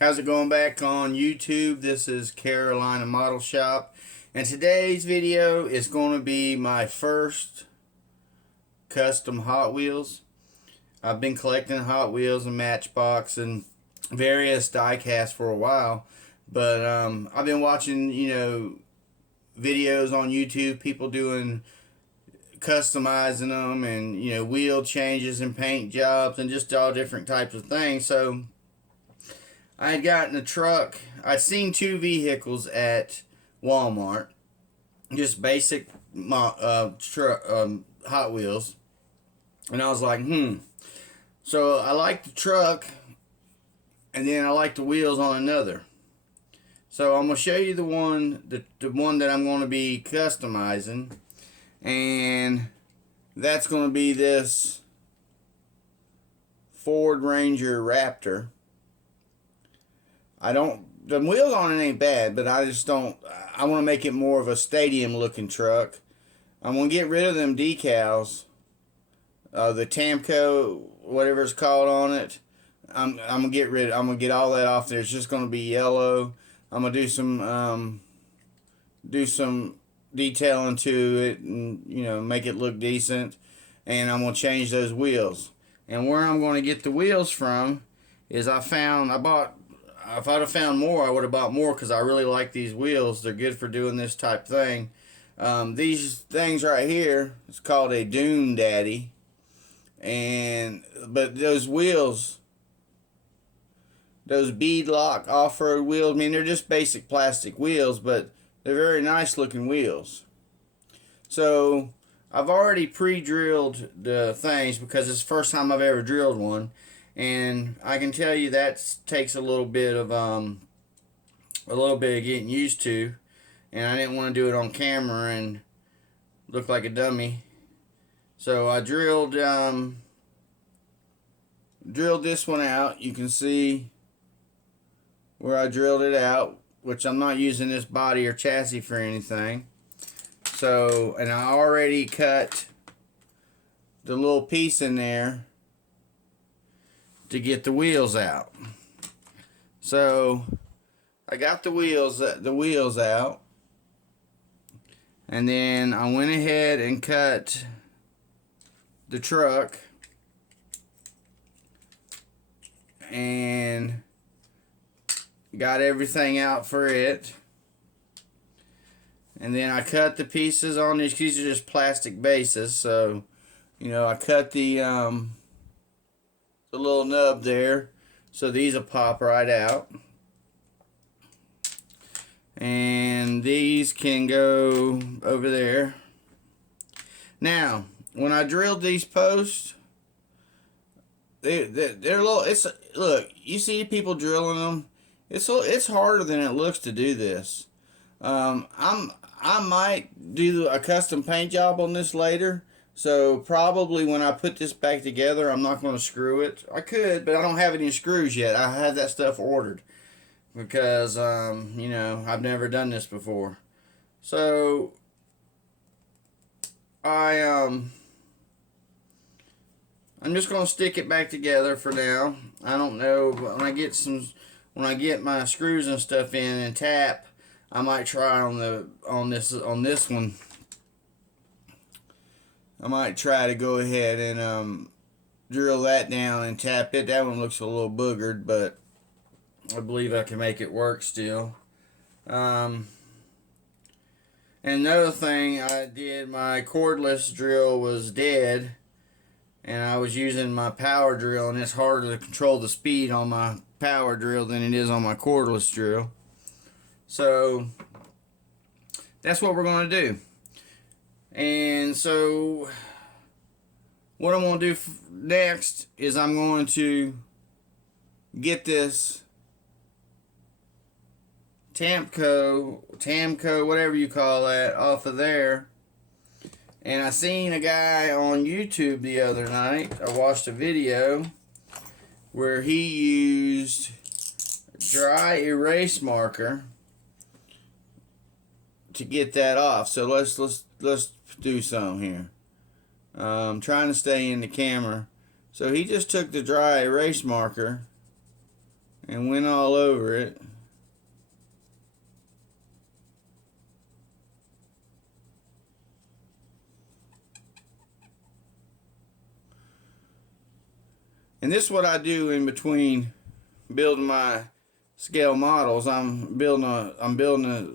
How's it going back on YouTube? This is Carolina Model Shop, and today's video is going to be my first custom Hot Wheels. I've been collecting Hot Wheels and Matchbox and various diecast for a while, but I've been watching, videos on YouTube, people doing customizing them and, wheel changes and paint jobs and just all different types of things. So I had gotten a truck. I'd seen two vehicles at Walmart, just basic Hot Wheels, and I was like, So I like the truck, and then I like the wheels on another. So I'm gonna show you the one that I'm gonna be customizing, and that's gonna be this Ford Ranger Raptor. The wheels on it ain't bad, but I want to make it more of a stadium looking truck. I'm going to get rid of them decals, the Tamco, whatever it's called on it. I'm going to get all that off there. It's just going to be yellow. I'm going to do some detailing to it and, make it look decent. And I'm going to change those wheels. And where I'm going to get the wheels from is if I'd have found more, I would have bought more because I really like these wheels. They're good for doing this type thing. These things right here, it's called a Dune Daddy. But those wheels, those bead lock off-road wheels, I mean, they're just basic plastic wheels, but they're very nice looking wheels. So I've already pre-drilled the things because it's the first time I've ever drilled one. And I can tell you that takes a little bit of getting used to, and I didn't want to do it on camera and look like a dummy. So I drilled this one out. You can see where I drilled it out, which I'm not using this body or chassis for anything. So, and I already cut the little piece in there to get the wheels out. So I got the wheels out, and then I went ahead and cut the truck and got everything out for it. And then I cut the pieces on these. These are just plastic bases, so I cut the little nub there, so these will pop right out, and these can go over there. Now when I drilled these posts, they're little, look, you see people drilling them, it's harder than it looks to do this. I might do a custom paint job on this later. So probably when I put this back together, I'm not going to screw it. I could, but I don't have any screws yet. I had that stuff ordered because, I've never done this before. So I'm just going to stick it back together for now. I don't know, but when I get my screws and stuff in and tap, I might try on this one. I might try to go ahead and drill that down and tap it. That one looks a little boogered, but I believe I can make it work still. And another thing I did, my cordless drill was dead, and I was using my power drill, and it's harder to control the speed on my power drill than it is on my cordless drill. So that's what we're going to do. And so what I'm going to do next is I'm going to get this Tamco, whatever you call that, off of there. And I seen a guy on YouTube the other night. I watched a video where he used dry erase marker to get that off. So let's do some here. I'm trying to stay in the camera. So he just took the dry erase marker and went all over it. And this is what I do in between building my scale models. I'm building a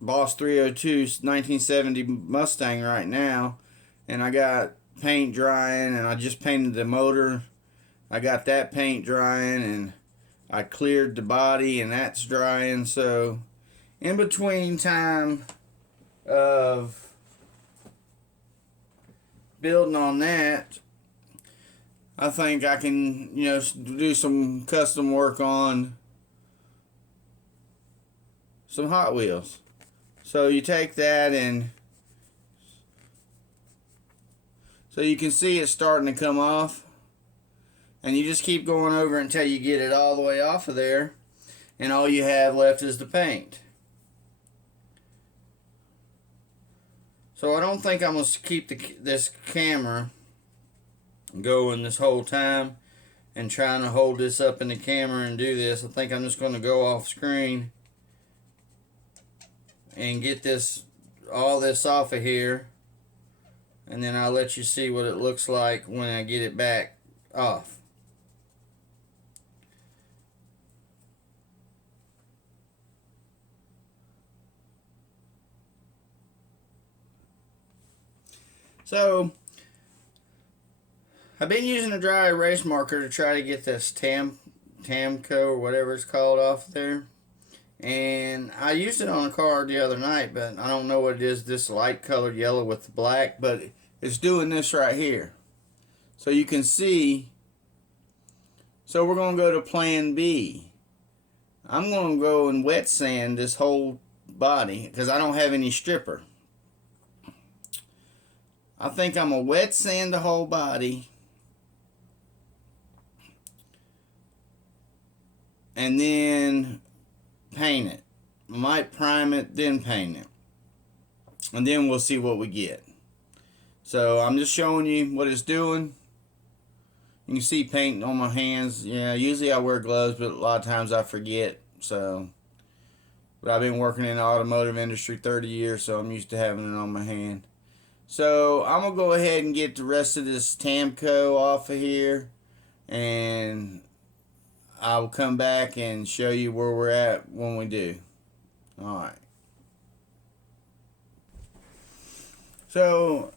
Boss 302 1970 Mustang right now, and I got paint drying, and I just painted the motor. I got that paint drying, and I cleared the body, and that's drying. So in between time of building on that, I think I can, do some custom work on some Hot Wheels. So you take that, and so you can see it's starting to come off, and you just keep going over until you get it all the way off of there, and all you have left is the paint. So I don't think I'm going to keep this camera going this whole time and trying to hold this up in the camera and do this. I think I'm just going to go off screen and get all this off of here, and then I'll let you see what it looks like when I get it back off. So I've been using a dry erase marker to try to get this Tamco or whatever it's called off there. And I used it on a car the other night, but I don't know what it is, this light colored yellow with the black, but it's doing this right here. So you can see, so we're going to go to plan B. I'm going to go and wet sand this whole body because I don't have any stripper. I think I'm going to wet sand the whole body and then paint it. I might prime it, then paint it, and then we'll see what we get. So I'm just showing you what it's doing. You can see paint on my hands. Yeah, usually I wear gloves, but a lot of times I forget. But I've been working in the automotive industry 30 years, so I'm used to having it on my hand. So I'm gonna go ahead and get the rest of this Tamco off of here, and I'll come back and show you where we're at when we do. Alright. So,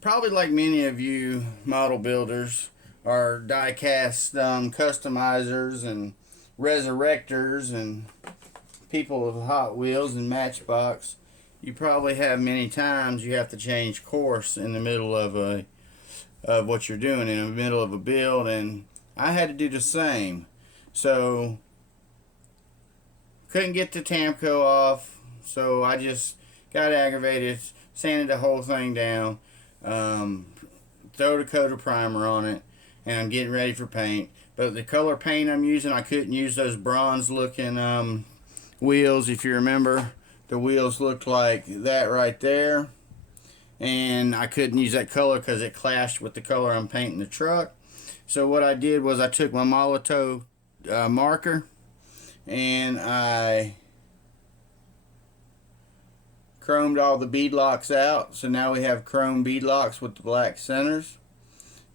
probably like many of you model builders are diecast customizers and resurrectors and people with Hot Wheels and Matchbox, you probably have many times you have to change course in the middle of what you're doing, in the middle of a build, and I had to do the same. So couldn't get the Tamco off, so I just got aggravated, sanded the whole thing down, throwed a coat of primer on it, and I'm getting ready for paint. But the color paint I'm using, I couldn't use those bronze looking wheels. If you remember, the wheels looked like that right there, and I couldn't use that color because it clashed with the color I'm painting the truck. So what I did was I took my Molotow marker, and I chromed all the bead locks out. So now we have chrome bead locks with the black centers.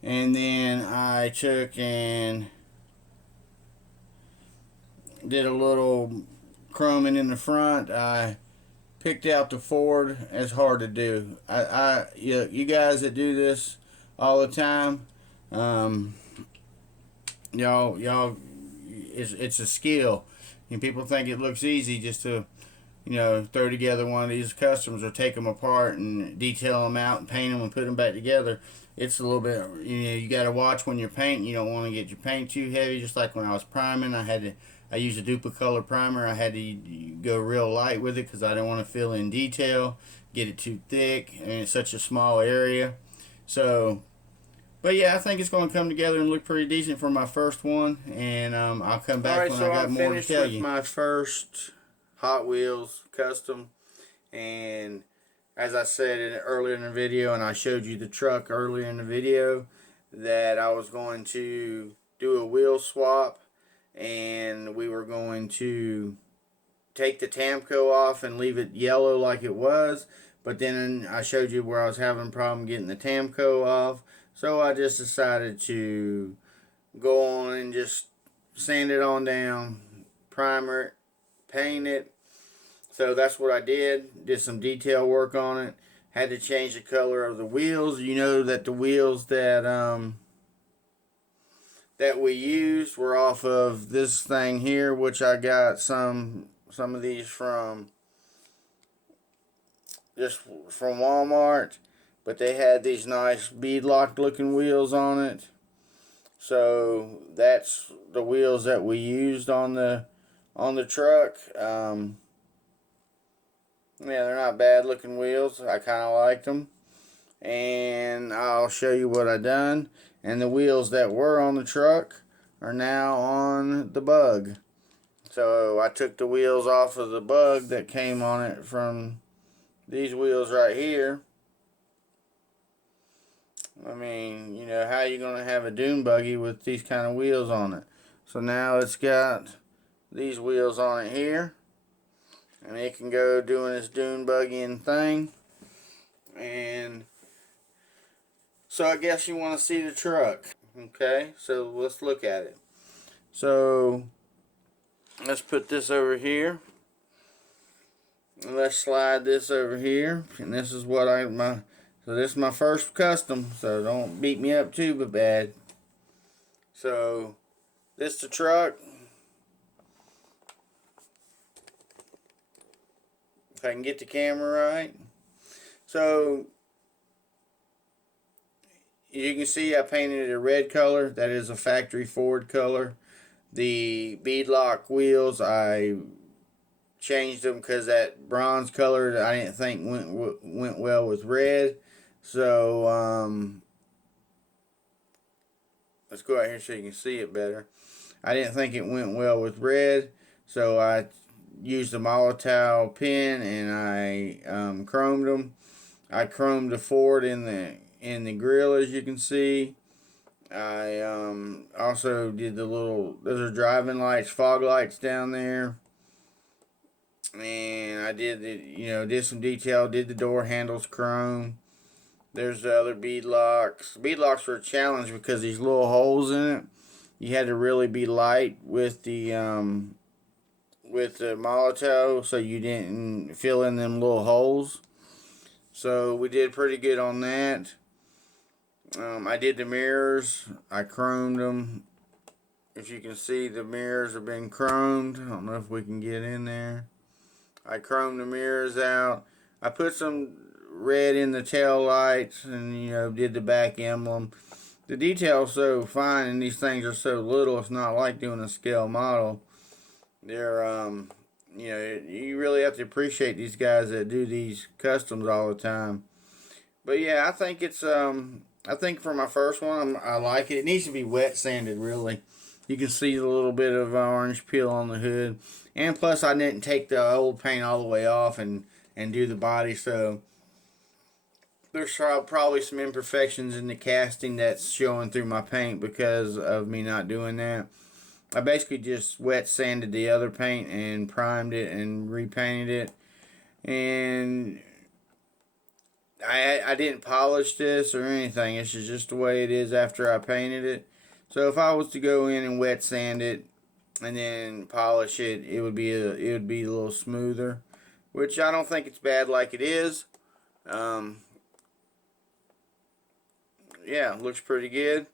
And then I took and did a little chroming in the front. I picked out the Ford. It's hard to do. You guys that do this all the time, y'all, it's a skill. And people think it looks easy just to, throw together one of these customs or take them apart and detail them out and paint them and put them back together. It's a little bit, you got to watch when you're painting. You don't want to get your paint too heavy. Just like when I was priming, I used a Duplicolor primer. I had to go real light with it because I didn't want to fill in detail, get it too thick, and it's such a small area. So, but yeah, I think it's going to come together and look pretty decent for my first one, and I'll come back when I got more to tell you. My first Hot Wheels Custom, and as I said earlier in the video, and I showed you the truck earlier in the video, that I was going to do a wheel swap, and we were going to take the Tamco off and leave it yellow like it was. But then I showed you where I was having a problem getting the Tamco off, so I just decided to go on and just sand it on down, primer it, paint it. So that's what I did some detail work on it. Had to change the color of the wheels. You know that the wheels that we used were off of this thing here, which I got some of these from Walmart, but they had these nice beadlock looking wheels on it. So that's the wheels that we used on the truck. Yeah, they're not bad looking wheels. I kind of liked them. And I'll show you what I done. And the wheels that were on the truck are now on the Bug. So I took the wheels off of the Bug that came on it from these wheels right here. I mean, you know, how you going to have a dune buggy with these kind of wheels on it? So now it's got these wheels on it here. And it can go doing its dune buggying thing. And so I guess you want to see the truck. Okay, so let's look at it. So let's put this over here. Let's slide this over here. And this is what so this is my first custom, so don't beat me up too bad. So this is the truck. If I can get the camera right. So you can see I painted it a red color. That is a factory Ford color. The beadlock wheels, I changed them because that bronze color I didn't think went well with red. So let's go out here so you can see it better. I didn't think it went well with red, so I used a Molotov pen and I chromed them. I chromed the Ford in the grill, as you can see. I also did those are driving lights, fog lights down there. And I did some detail, did the door handles chrome. There's the other beadlocks. Beadlocks were a challenge because these little holes in it, you had to really be light with the Molotov so you didn't fill in them little holes. So we did pretty good on that. I did the mirrors. I chromed them. If you can see, the mirrors have been chromed. I don't know if we can get in there. I chromed the mirrors out. I put some red in the tail lights and, did the back emblem. The detail's so fine and these things are so little, it's not like doing a scale model. They're, you really have to appreciate these guys that do these customs all the time. But yeah, I think it's, I think for my first one, I like it. It needs to be wet sanded, really. You can see a little bit of orange peel on the hood. And plus, I didn't take the old paint all the way off and do the body, so there's probably some imperfections in the casting that's showing through my paint because of me not doing that. I basically just wet sanded the other paint and primed it and repainted it. And I didn't polish this or anything. It's just the way it is after I painted it. So if I was to go in and wet sand it and then polish it, it would be a little smoother, which I don't think it's bad like it is. Yeah, looks pretty good.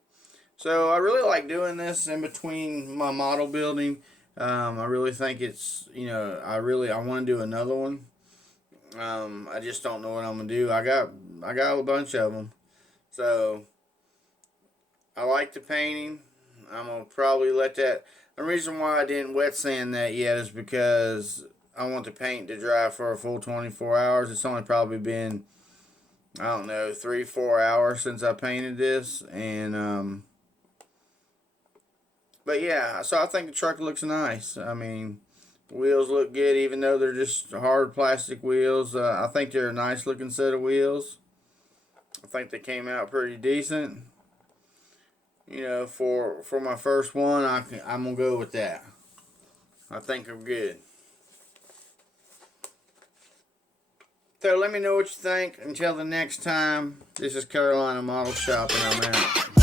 So I really like doing this in between my model building. I really think it's, I want to do another one. I just don't know what I'm gonna do. I got a bunch of them. So I like the painting. I'm gonna probably let that. The reason why I didn't wet sand that yet is because I want the paint to dry for a full 24 hours. It's only probably been, I don't know, 3-4 hours since I painted this, and but yeah, so I think the truck looks nice. I mean, the wheels look good, even though they're just hard plastic wheels. I think they're a nice looking set of wheels. I think they came out pretty decent. you know, for my first one, I'm gonna go with that. I think I'm good. So let me know what you think. Until the next time, this is Carolina Model Shop, and I'm out.